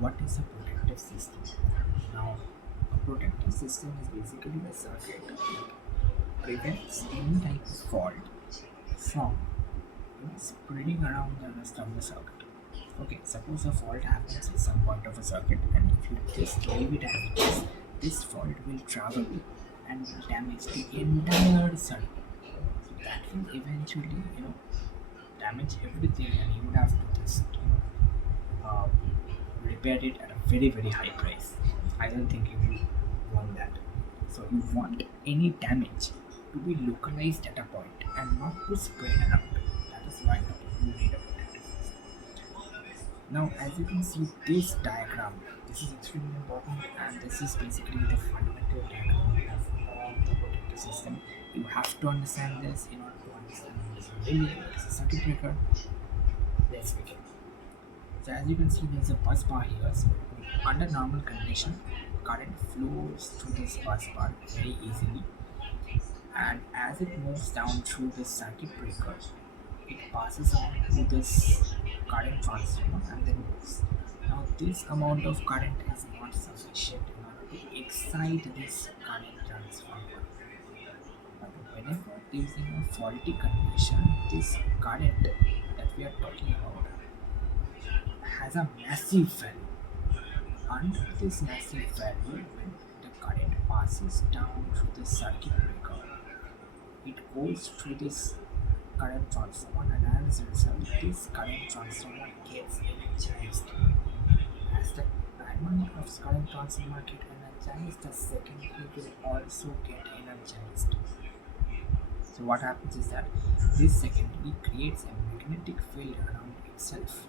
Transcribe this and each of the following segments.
What is a protective system? Now, a protective system is basically a circuit that prevents any type of fault from spreading around the rest of the circuit. Okay, suppose a fault happens at some point of a circuit, and if you just leave it as it is, this fault will travel and will damage the entire circuit. So that will eventually, damage everything, and you would have to just, repair it at a very very high price. I don't think you will want that. So you want any damage to be localized at a point and not to spread around. That is why you need a protective system. Now, as you can see, this diagram, this is extremely important, and this is basically the fundamental diagram of all the protective system. You have to understand this in order to understand what is a relay, what is a circuit breaker. Let's begin. So as you can see, there's a bus bar here. So under normal condition, current flows through this bus bar very easily, and as it moves down through this circuit breaker, it passes on to this current transformer and then moves. Now this amount of current is not sufficient in order to excite this current transformer. But whenever using a faulty condition, this current that we are talking about has a massive value. Under this massive value, when the current passes down through the circuit breaker, it goes through this current transformer, and as a result, this current transformer gets energized. As the primary of current transformer get energized, the secondary will also get energized. So what happens is that this secondary creates a magnetic field around itself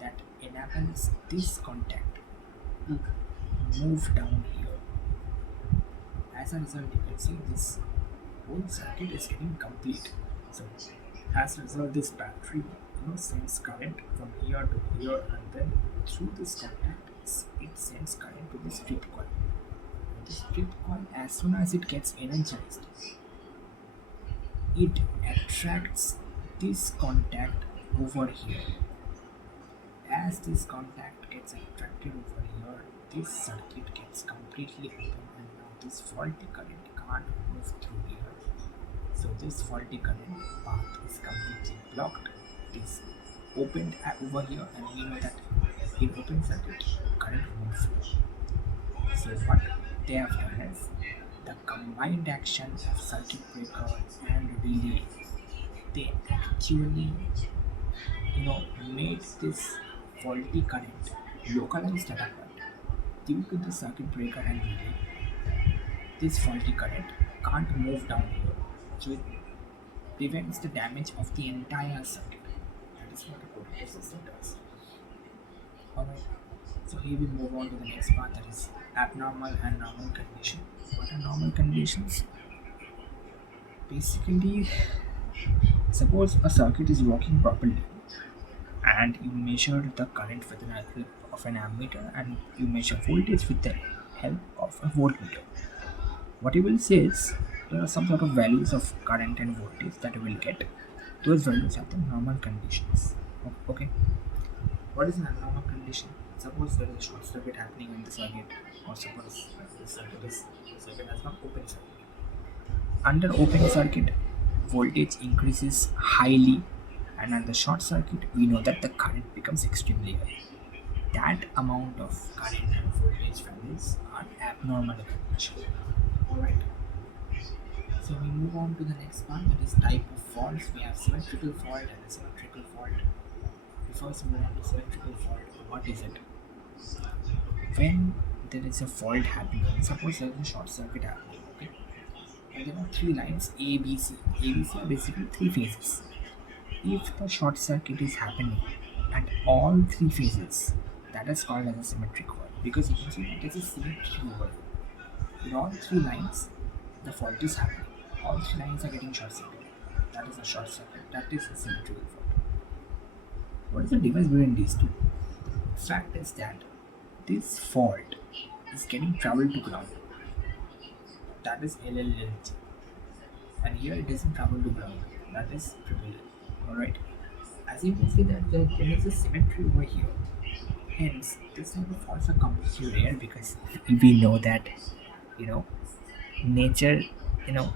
that enables this contact to move down here. As a result, you can see this whole circuit is getting complete. So as a result, this battery sends current from here to here, and then through this contact it sends current to the strip coil. The strip coil, as soon as it gets energized, it attracts this contact over here. As this contact gets attracted over here, this circuit gets completely open, and now this faulty current can't move through here. So this faulty current path is completely blocked. It is opened over here, and we know that in open circuit current won't flow. So what they have done is the combined action of circuit breaker and relay. They actually made this faulty current localized at a point. Due to the circuit breaker and relay, this faulty current can't move down here, so it prevents the damage of the entire circuit. That is what a protective system does. Alright, so here we move on to the next part, that is abnormal and normal condition. What are normal conditions? Basically, suppose a circuit is working properly and you measure the current with the help of an ammeter, and you measure voltage with the help of a voltmeter. What you will see is there are some sort of values of current and voltage that you will get. Those values are the normal conditions. Okay. What is an abnormal condition? Suppose there is a short circuit happening in the circuit, or suppose the circuit has not open circuit. Under open circuit, voltage increases highly, and under short circuit, we know that the current becomes extremely high. That amount of current and voltage values are abnormal condition. Alright. So we move on to the next part, that is type of faults. We have symmetrical fault and asymmetrical fault. We first move on to symmetrical fault. What is it? When there is a fault happening, suppose there is a short circuit happening, okay? And there are three lines A, B, C. A, B, C are basically three phases. If the short circuit is happening at all three phases, that is called as a symmetric fault, because you can see that there is a symmetry over here. In all three lines, the fault is happening. All three lines are getting short circuited. That is a short circuit. That is a symmetrical fault. What is the difference between these two? The fact is that this fault is getting travel to ground. That is LLLG. And here it doesn't travel to ground. That is triple L. Alright. As you can see that there is a symmetry over here. Hence, this type of faults are completely rare because we know that, you know, nature, you know,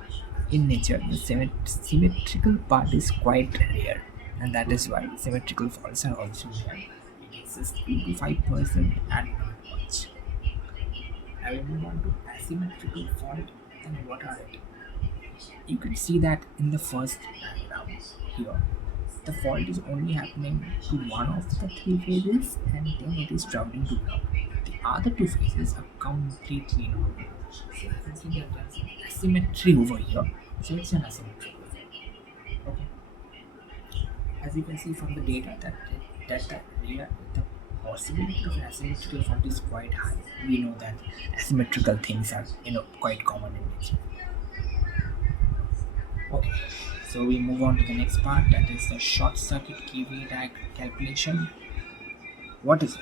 in nature, the symmetrical part is quite rare, and that is why symmetrical faults are also rare. It exists 2 to 5% and not much. Now we move on to asymmetrical fault, and what are it? You can see that in the first diagram here. The fault is only happening to one of the three phases and then it is traveling to ground. The other two phases are completely normal. So you can see that there's an asymmetry over here. So it's an asymmetrical fault. Okay. As you can see from the data the possibility of an asymmetrical fault is quite high. We know that asymmetrical things are quite common in nature. Okay, so we move on to the next part, that is the short circuit KVA calculation. What is it?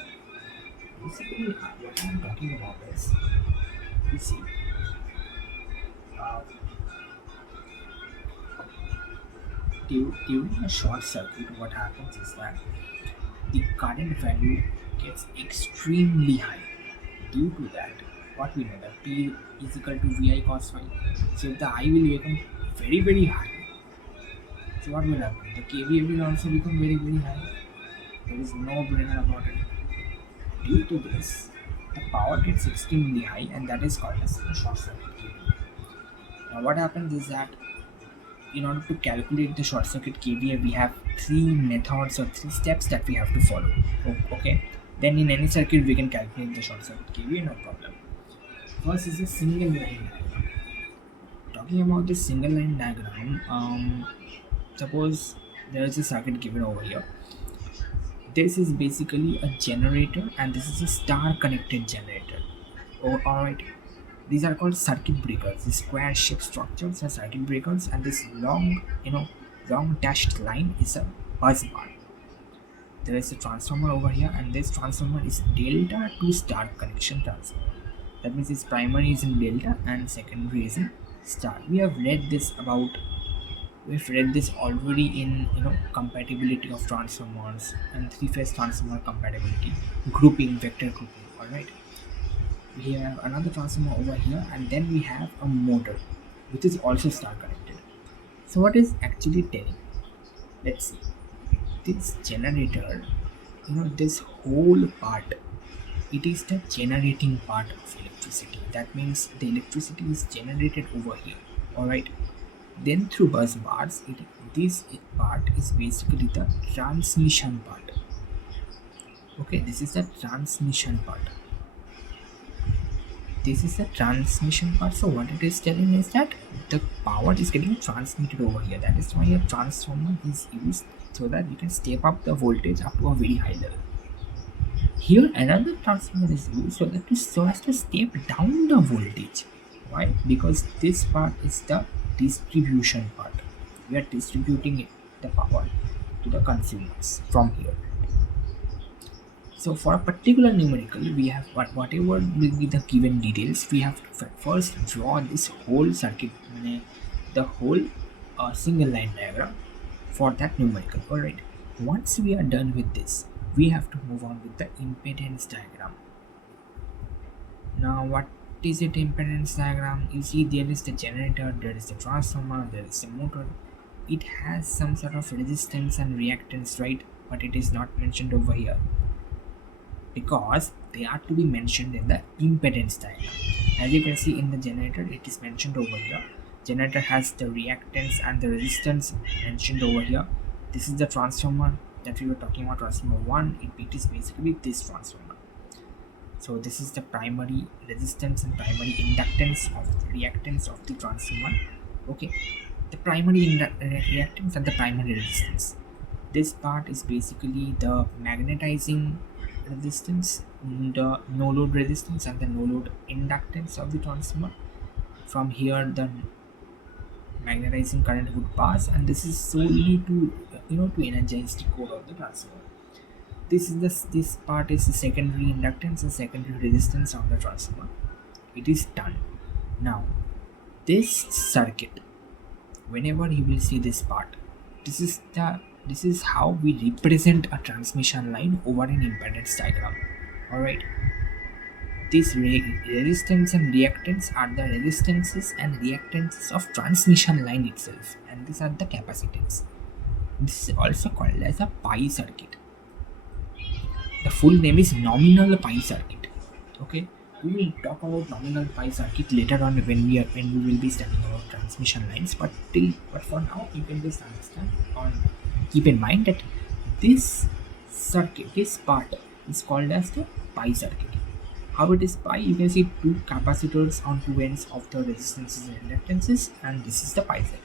Basically, what I'm talking about is, you see, uh, during a short circuit, what happens is that the current value gets extremely high. Due to that, what we know that P is equal to VI cos phi. So if the I will become very very high, so what will happen? The KVA will also become very very high. There is no brainer about it. Due to this, the power gets extremely high and that is called as a short circuit KVA. Now what happens is that in order to calculate the short circuit KVA, we have three methods or three steps that we have to follow. Okay. Then in any circuit we can calculate the short circuit KVA, no problem. First is a single line diagram. Talking about this single line diagram, suppose there is a circuit given over here. This is basically a generator and this is a star connected generator. Oh, alright. These are called circuit breakers. The square shaped structures are circuit breakers, and this long dashed line is a bus bar. There is a transformer over here, and this transformer is delta to star connection transformer. That means its primary is in delta and secondary is in star. We've read this already in compatibility of transformers and three-phase transformer compatibility, grouping, vector grouping. Alright. We have another transformer over here and then we have a motor which is also star connected. So what is actually telling? Let's see. This generator, this whole part, it is the generating part of electricity. That means the electricity is generated over here. Alright. Then through bus bars, this part is basically the transmission part. Okay, this is the transmission part. This is the transmission part. So what it is telling is that the power is getting transmitted over here. That is why a transformer is used so that you can step up the voltage up to a very high level. Here another transformer is used so as to step down the voltage. Why? Because this part is the distribution part. We are distributing the power to the consumers from here. So for a particular numerical, we have whatever will be the given details. We have to first draw this whole circuit, the whole single line diagram for that numerical. Alright. Once we are done with this, we have to move on with the impedance diagram. Now what is it, impedance diagram? You see there is the generator, there is the transformer, there is the motor. It has some sort of resistance and reactance, right? But it is not mentioned over here, because they are to be mentioned in the impedance diagram. As you can see in the generator, it is mentioned over here. Generator has the reactance and the resistance mentioned over here. This is the transformer that we were talking about, transformer 1. It is basically this transformer. So this is the primary resistance and primary inductance of the reactance of the transformer. Okay, the primary reactance and the primary resistance. This part is basically the magnetizing resistance, the no load resistance and the no load inductance of the transformer. From here the magnetizing current would pass, and this is solely to to energize the core of the transformer. This part is the secondary inductance and secondary resistance of the transformer. It is done. Now this circuit, whenever you will see this part, this is the This is how we represent a transmission line over an impedance diagram. Alright, these resistance and reactance are the resistances and reactances of transmission line itself, and these are the capacitance. This is also called as a pi circuit. The full name is nominal pi circuit. Okay, we will talk about nominal pi circuit later on when we will be studying about transmission lines. But for now, you can just understand or keep in mind that this circuit, this part, is called as the pi circuit. How it is pi? You can see two capacitors on two ends of the resistances and inductances, and this is the pi circuit.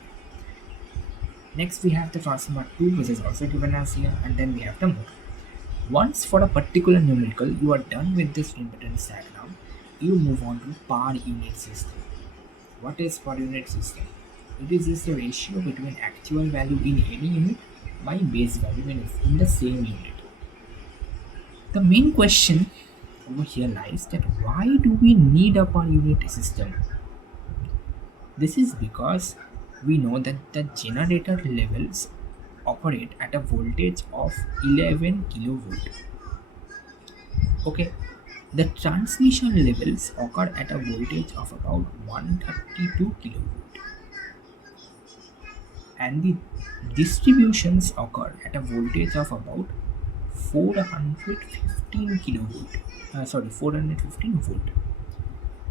Next, we have the transformer 2, which is also given as here, and then we have the motor. Once for a particular numerical you are done with this impedance diagram, you move on to per unit system. What is per unit system? It is just a ratio between actual value in any unit by base value in the same unit. The main question over here lies that why do we need a per unit system? This is because we know that the generator levels operate at a voltage of 11 kilovolt. Okay, the transmission levels occur at a voltage of about 132 kilovolt, and the distributions occur at a voltage of about 415 kilovolt. 415 volt.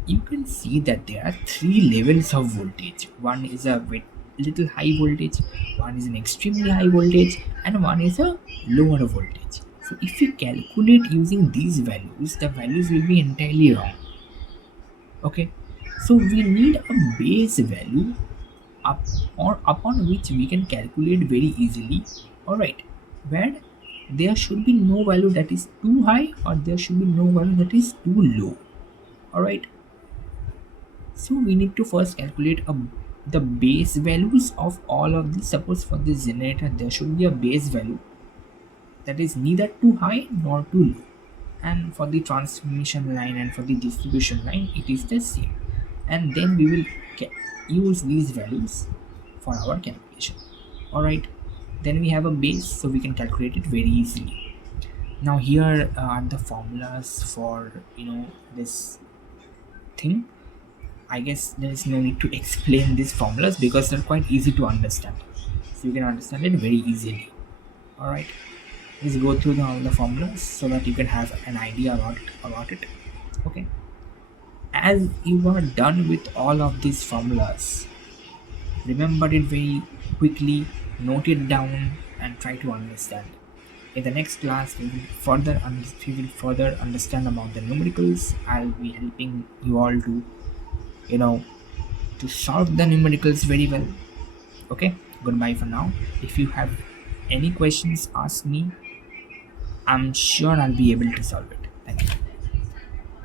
You can see that there are three levels of voltage. One is a little high voltage, one is an extremely high voltage, and one is a lower voltage. So if we calculate using these values, the values will be entirely wrong. Okay, so we need a base value upon which we can calculate very easily. Alright, where there should be no value that is too high or there should be no value that is too low. Alright, so we need to first calculate the base values of all of these. Suppose for this generator there should be a base value that is neither too high nor too low, and for the transmission line and for the distribution line it is the same, and then we will use these values for our calculation. Alright, then we have a base, so we can calculate it very easily. Now here are the formulas for this thing. I guess there is no need to explain these formulas because they're quite easy to understand, so you can understand it very easily. Alright, let's go through all the formulas so that you can have an idea about it. Okay, as you are done with all of these formulas, remember it very quickly, note it down, and try to understand. In the next class, we will further understand about the numericals. I'll be helping you all to to solve the numericals very well. Okay, goodbye for now. If you have any questions, ask me. I'm sure I'll be able to solve it.